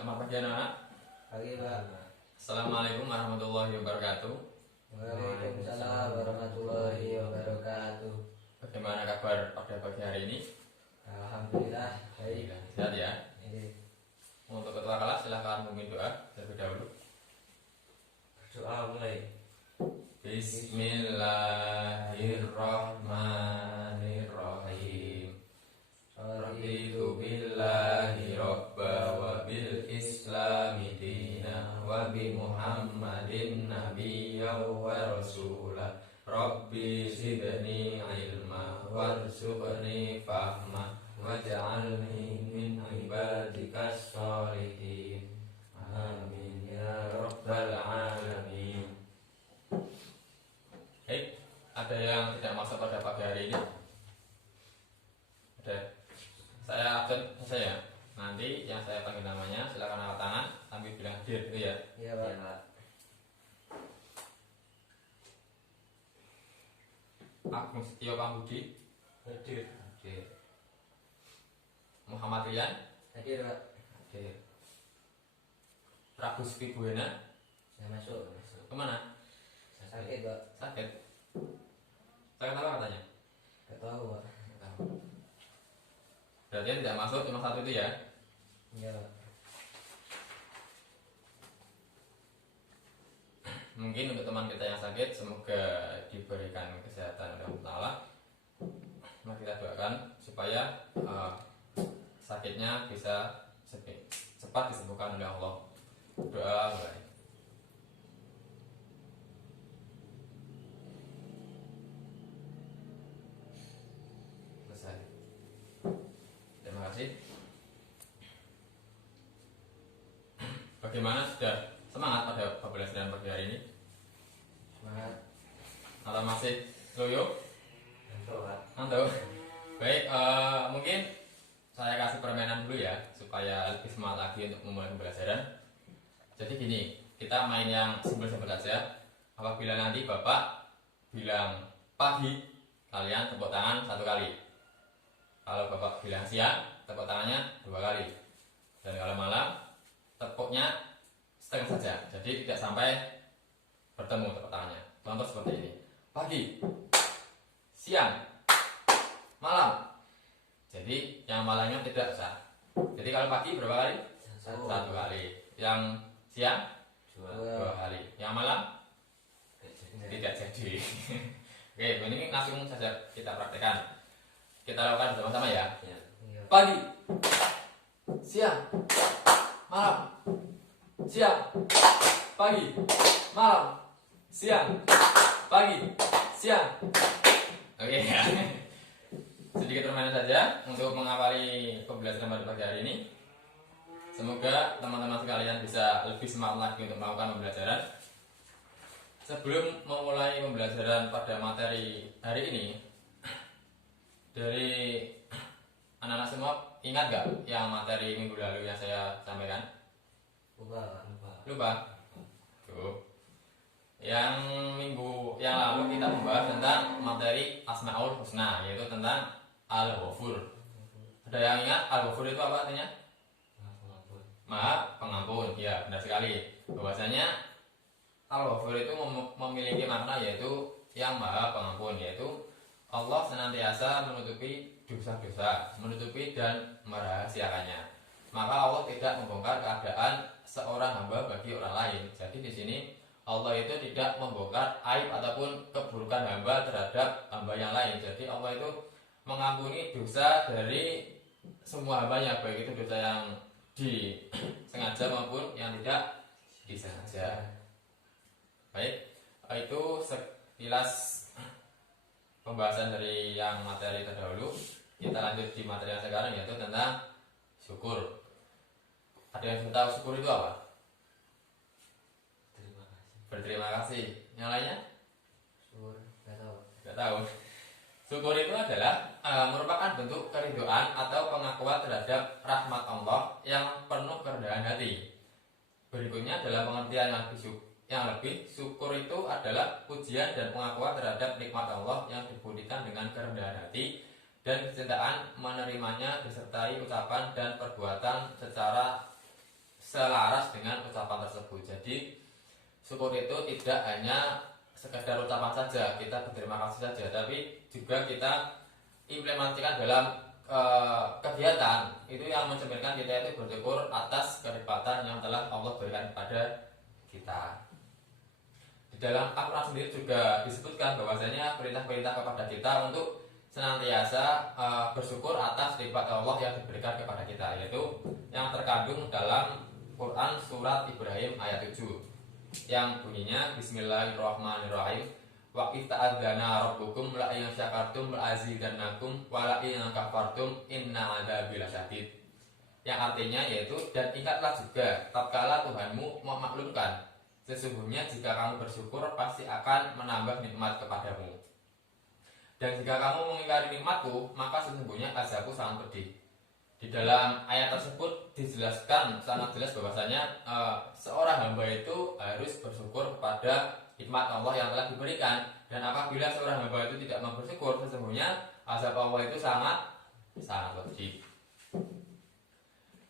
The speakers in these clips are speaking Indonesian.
Selamat pagi anak. Pagi Pak. Assalamualaikum warahmatullahi wabarakatuh. Waalaikumsalam warahmatullahi wabarakatuh. Bagaimana kabar pada pagi hari ini? Alhamdulillah baik. Sehat ya. Ini Untuk ketua kelas silahkan memimpin doa terlebih dahulu. berdoa mulai. Bismillahirrahmanirrahim. Raditu billahi robba wa bil islami dina wa bi muhammadin nabiyya wa rasulah. Rabbi zidni ilma warzuqni fahma waj'alni min ibadikas sholihin. Amin ya rabbal alamin. Baik, ada yang tidak masuk pada pagi hari ini? Ada. Saya absen saya. Nanti yang saya panggil namanya silakan angkat tangan sambil bilang hadir gitu ya. Iya Pak. Agung Setio Pambudi Hadir. hadir. Muhammad Rian Hadir Pak. hadir. Prabu Suki Buena Saya masuk. kemana? Saya sakit Pak. Sakit. Sakit apa katanya? Gak tahu Pak. Berarti tidak masuk cuma satu itu ya. Iya Pak. Mungkin untuk teman kita yang sakit semoga diberikan kesehatan oleh Allah Ta'ala. Mari kita doakan supaya sakitnya bisa cepat disembuhkan oleh Allah. Doa mulai. Selesai. Terima kasih. Bagaimana, sudah semangat pada pembelajaran pagi hari ini? Semangat. Atau masih loyo? Masuk Pak. Mantap. Baik, mungkin saya kasih permainan dulu ya supaya lebih semangat lagi untuk memulai pembelajaran. Jadi gini, kita main yang simpel-simpel saja. Apabila nanti Bapak bilang pagi, kalian tepuk tangan 1 kali. Kalau Bapak bilang siang, tepuk tangannya 2 kali. Dan kalau malam, tepuknya setengah saja. Jadi tidak sampai bertemu tepuk tangannya. Contoh seperti ini. Pagi, siang, malam. Jadi yang malamnya tidak sah. Jadi kalau pagi berapa kali? 1 kali. Yang siang 2 kali. Yang malam tidak jadi. Oke, ini langsung saja kita praktekkan. Kita lakukan bersama-sama ya. Iya. Pagi, siang, malam. Siang, pagi, malam. Siang, pagi, siang. Oke ya. Sedikit permainan saja untuk mengawali pembelajaran pada pagi hari ini. Semoga teman-teman sekalian bisa lebih semangat lagi untuk melakukan pembelajaran. Sebelum memulai pembelajaran pada materi hari ini, dari anak-anak semua ingat gak yang materi minggu lalu yang saya sampaikan? Lupa? Tuh. Yang minggu yang lalu kita membahas tentang materi Asmaul Husna, yaitu tentang Al-Ghafur. Ada yang ingat Al-Ghafur itu apa artinya? Maha pengampun. Ya, benar sekali. Bahwasanya Al-Ghafur itu memiliki makna yaitu yang maha pengampun, yaitu Allah senantiasa menutupi dosa-dosa, menutupi dan merahasiakannya. Maka Allah tidak membongkar keadaan seorang hamba bagi orang lain. Jadi di sini Allah itu tidak membongkar aib ataupun keburukan hamba terhadap hamba yang lain. Jadi Allah itu mengampuni dosa dari semua hambanya, baik itu dosa yang disengaja maupun yang tidak disengaja. Baik, itu sekilas pembahasan dari yang materi terdahulu. Kita lanjut di materi yang sekarang, yaitu tentang syukur. Ada yang sudah tahu syukur itu apa? Berterima kasih. Yang lainnya? Syukur. Gak tahu. Tidak tahu. Syukur itu adalah merupakan bentuk keridhaan atau pengakuan terhadap rahmat Allah yang penuh kerendahan hati. Berikutnya adalah pengertian yang lebih syukur itu adalah pujian dan pengakuan terhadap nikmat Allah yang dibuktikan dengan kerendahan hati dan kecintaan menerimanya disertai ucapan dan perbuatan secara selaras dengan ucapan tersebut. Jadi syukur itu tidak hanya sekedar ucapan saja, kita berterima kasih saja, tapi juga kita implementasikan dalam kegiatan itu yang mencerminkan kita itu bersyukur atas kenikmatan yang telah Allah berikan kepada kita. Di dalam Al-Quran sendiri juga disebutkan bahwasanya perintah-perintah kepada kita untuk senantiasa bersyukur atas nikmat Allah yang diberikan kepada kita, yaitu yang terkandung dalam Quran surat Ibrahim ayat 7 yang bunyinya Bismillahirrahmanirrahim. Wa ta'adzana rabbukum la in syakartum la azidannakum wa la in kafartum inna adzabi lasyadid. Yang artinya yaitu, dan ingatlah juga tatkala Tuhanmu memaklumkan, sesungguhnya jika kamu bersyukur pasti akan menambah nikmat kepadamu. Dan jika kamu mengingkari nikmatku, maka sesungguhnya azabku sangat pedih. Di dalam ayat tersebut dijelaskan sangat jelas bahwasanya seorang hamba itu harus bersyukur kepada nikmat Allah yang telah diberikan, dan apabila seorang hamba itu tidak mau bersyukur, sesungguhnya azab Allah itu sangat pedih.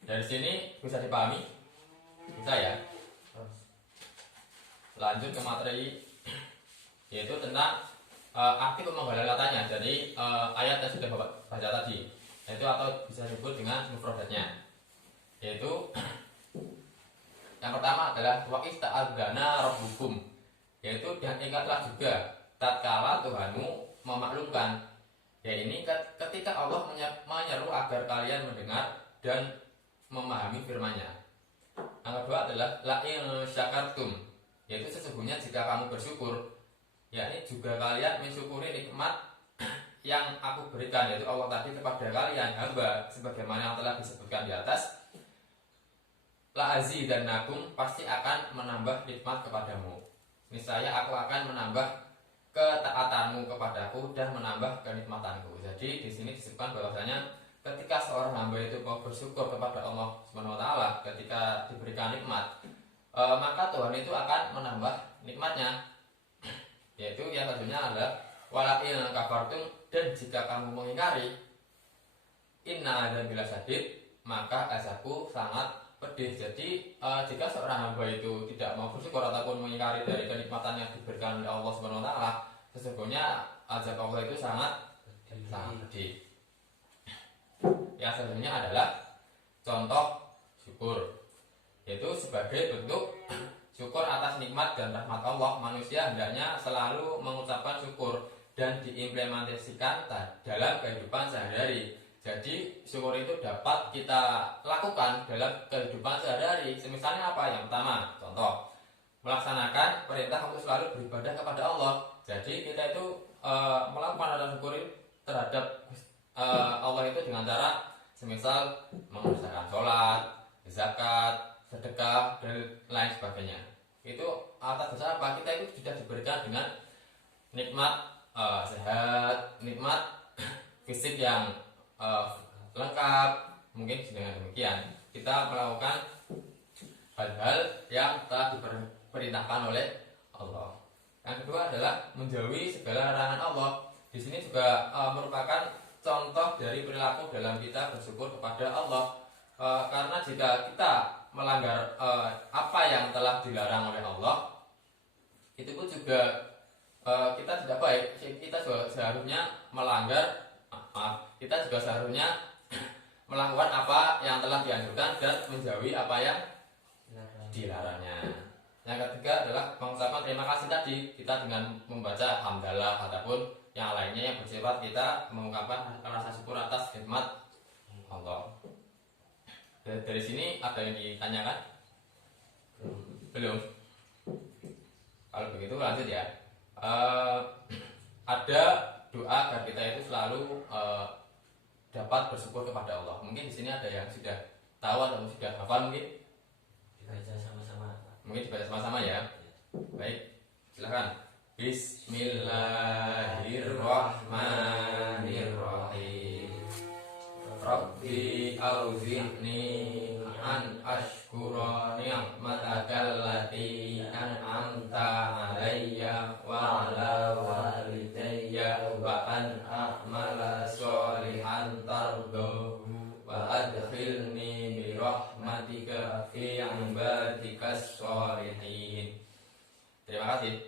Dari sini bisa dipahami? Bisa ya? Lanjut ke materi, yaitu tentang arti pemenggalan katanya. Jadi ayat yang sudah Bapak baca tadi, yaitu atau bisa disebut dengan mufradatnya, yaitu yang pertama adalah wa ista'adzana rabbukum, yaitu dan ingatlah juga tatkala Tuhanmu memaklumkan. Ya, ini ketika Allah menyeru agar kalian mendengar dan memahami firman-Nya. Yang kedua adalah la in syakartum, yaitu sesungguhnya jika kamu bersyukur, yakni juga kalian mensyukuri nikmat yang aku berikan, yaitu Allah tadi kepada kalian hamba, sebagaimana yang telah disebutkan di atas. La azidannakum, pasti akan menambah nikmat kepadamu. Niscaya aku akan menambah ketaatanmu kepadaku dan menambah kenikmatanku. Jadi di sini disebutkan bahwasanya ketika seorang hamba itu mau bersyukur kepada Allah Subhanahu wa taala ketika diberikan nikmat, maka Tuhan itu akan menambah nikmatnya. Yaitu yang satunya adalah wala in kafartum, dan jika kamu mengingkari, inna adzabi lasyadid, maka azabku sangat pedih. Jadi jika seorang hamba itu tidak mau bersyukur ataupun mengingkari dari kenikmatan yang diberikan oleh Allah Subhanahu wa taala, sesungguhnya azab Allah itu sangat pedih. Yang selanjutnya adalah contoh syukur, yaitu sebagai bentuk syukur atas nikmat dan rahmat Allah, manusia hendaknya selalu mengucapkan syukur dan diimplementasikan dalam kehidupan sehari-hari. Jadi syukur itu dapat kita lakukan dalam kehidupan sehari-hari. Semisalnya apa? Yang pertama, contoh melaksanakan perintah untuk selalu beribadah kepada Allah. Jadi kita itu melakukan rasa syukur terhadap Allah itu dengan cara semisal mengerjakan sholat, zakat, sedekah, dan lain sebagainya. Itu atas dasar apa? Kita itu sudah diberikan dengan nikmat sehat, nikmat fisik yang lengkap. Mungkin dengan demikian kita melakukan hal-hal yang telah diperintahkan oleh Allah. Yang kedua adalah menjauhi segala larangan Allah. Di sini juga merupakan contoh dari perilaku dalam kita bersyukur kepada Allah. Karena jika kita melanggar apa yang telah dilarang oleh Allah, itu pun juga kita tidak baik. Kita juga seharusnya kita juga seharusnya melakukan apa yang telah dianjurkan dan menjauhi apa yang dilarangnya. Yang ketiga adalah mengucapkan terima kasih tadi, kita dengan membaca hamdalah ataupun yang lainnya yang bersifat kita mengungkapkan rasa syukur atas nikmat Allah. Dari sini ada yang ditanyakan? Belum? Kalau begitu lanjut ya. Ada doa agar kita itu selalu dapat bersyukur kepada Allah. Mungkin di sini ada yang sudah tahu atau sudah hafal mungkin? Dibaca sama-sama. Mungkin dibaca sama-sama ya. Baik, silakan. Bismillahirrahmanirrahim. Rabbi auzi'ni an ashkura ni'mataka allati an'amta 'alayya wa 'ala walidayya wa an a'mala sholihan tardahu wa adkhilni bi rahmatika fi ibadikas sholihin. Terima kasih.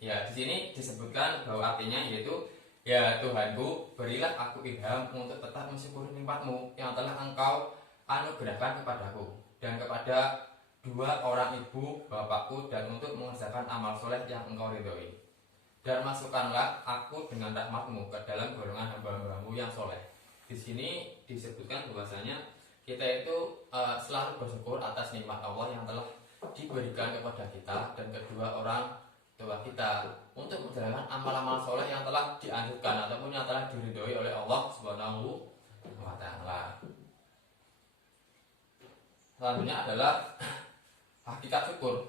Ya, di sini disebutkan bahwa artinya yaitu, ya Tuhanku, berilah aku ilham untuk tetap mensyukuri nikmat-Mu yang telah Engkau anugerahkan kepadaku dan kepada dua orang ibu bapakku, dan untuk mengerjakan amal soleh yang Engkau ridhoi. Dan masukkanlah aku dengan rahmat-Mu ke dalam golongan hamba-hambamu yang soleh. Di sini disebutkan bahwasanya kita itu selalu bersyukur atas nikmat Allah yang telah diberikan kepada kita dan kedua orang tua kita untuk menjalankan amal-amal soleh yang telah dianjurkan ataupun yang telah diridhoi oleh Allah Subhanahu wa Ta'ala. Selanjutnya adalah hakikat syukur.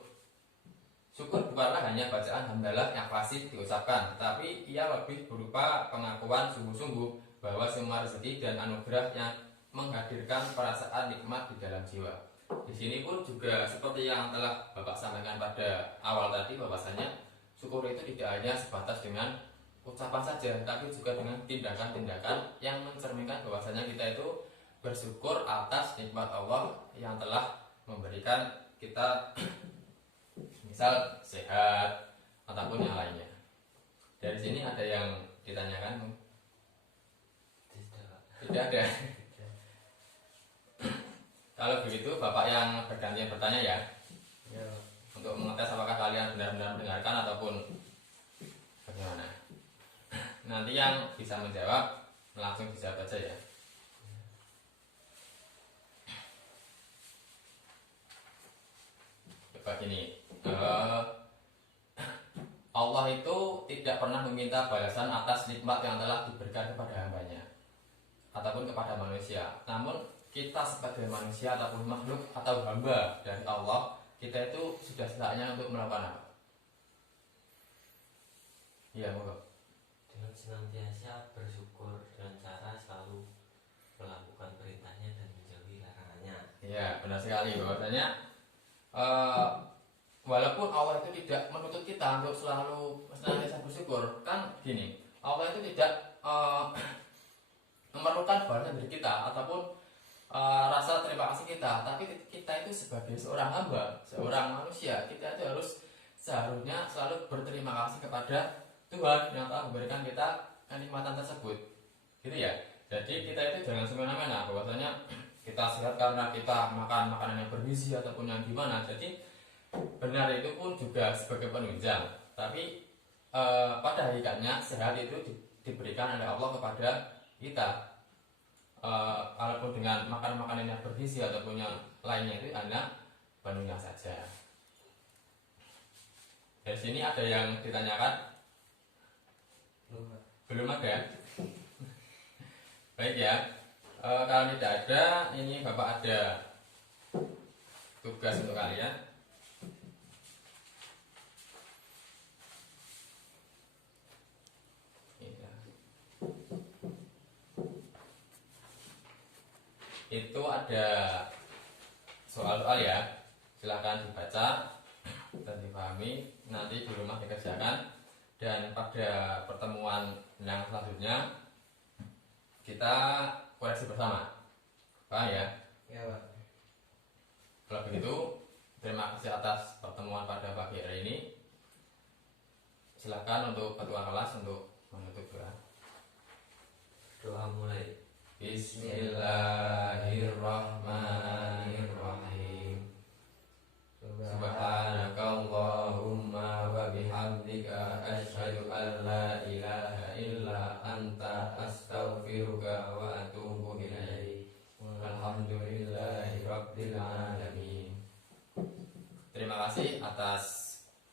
Syukur bukanlah hanya bacaan hamdalah yang klasik diucapkan, tapi ia lebih berupa pengakuan sungguh-sungguh bahwa semua rezeki dan anugerah yang menghadirkan perasaan nikmat di dalam jiwa. Di sini pun juga seperti yang telah Bapak sampaikan pada awal tadi, bahwasanya syukur itu tidak hanya sebatas dengan ucapan saja, tapi juga dengan tindakan-tindakan yang mencerminkan bahwasanya kita itu bersyukur atas nikmat Allah yang telah memberikan kita misal sehat ataupun yang lainnya. Dari sini ada yang ditanyakan? Tidak ada. Kalau begitu Bapak yang bergantian bertanya ya, untuk mengetes apakah kalian benar-benar mendengarkan ataupun bagaimana. Nanti yang bisa menjawab langsung dijawab aja ya. Coba gini, Allah itu tidak pernah meminta balasan atas nikmat yang telah diberikan kepada hambanya ataupun kepada manusia. Namun kita sebagai manusia ataupun makhluk atau hamba dari Allah, kita itu sudah selayaknya untuk melakukan apa? Iya, monggo. Dengan senantiasa bersyukur dengan cara selalu melakukan perintahnya dan menjauhi larangannya. Iya, benar sekali bahwasanya walaupun Allah itu tidak menuntut kita untuk selalu senantiasa bersyukur, kan gini, Allah itu tidak memerlukan balasan dari kita ataupun rasa terima kasih kita, tapi kita itu sebagai seorang hamba, seorang manusia, kita itu seharusnya selalu berterima kasih kepada Tuhan yang telah memberikan kita kenikmatan tersebut, gitu ya. Jadi kita itu jangan semena-mena bahwasanya kita sehat karena kita makan makanan yang bergizi ataupun yang gimana. Jadi benar itu pun juga sebagai penunjang, tapi pada hakikatnya sehat itu diberikan oleh Allah kepada kita. Walaupun dengan makanan-makanan yang bergizi ataupun yang lainnya itu hanya penunjang saja. Dari sini ada yang ditanyakan? Belum ada? Baik ya. Kalau tidak ada, ini Bapak ada tugas untuk kalian. Itu ada soal-soal ya, silahkan dibaca dan dipahami, nanti di rumah dikerjakan, dan pada pertemuan yang selanjutnya kita koreksi bersama, paham ya? Ya, Pak. Kalau begitu, terima kasih atas pertemuan pada pagi hari ini. Silahkan untuk ketua kelas untuk menutup doa. Doa mulai. Bismillahirrahmanirrahim. Subhanakallahumma wa bihamdika asyhadu an la ilaha illa anta astaghfiruka wa atubu ilaik. Alhamdulillahirabbil alamin. Terima kasih atas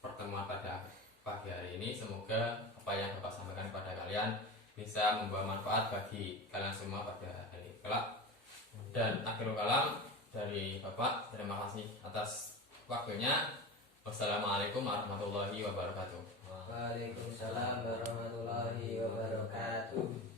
pertemuan pada pagi hari ini. Semoga apa yang Bapak sampaikan kepada kalian bisa membawa manfaat bagi kalian semua pada hari kelak. Dan akhirul kalam dari Bapak, terima kasih atas waktunya. Wassalamualaikum warahmatullahi wabarakatuh. Waalaikumsalam warahmatullahi wabarakatuh.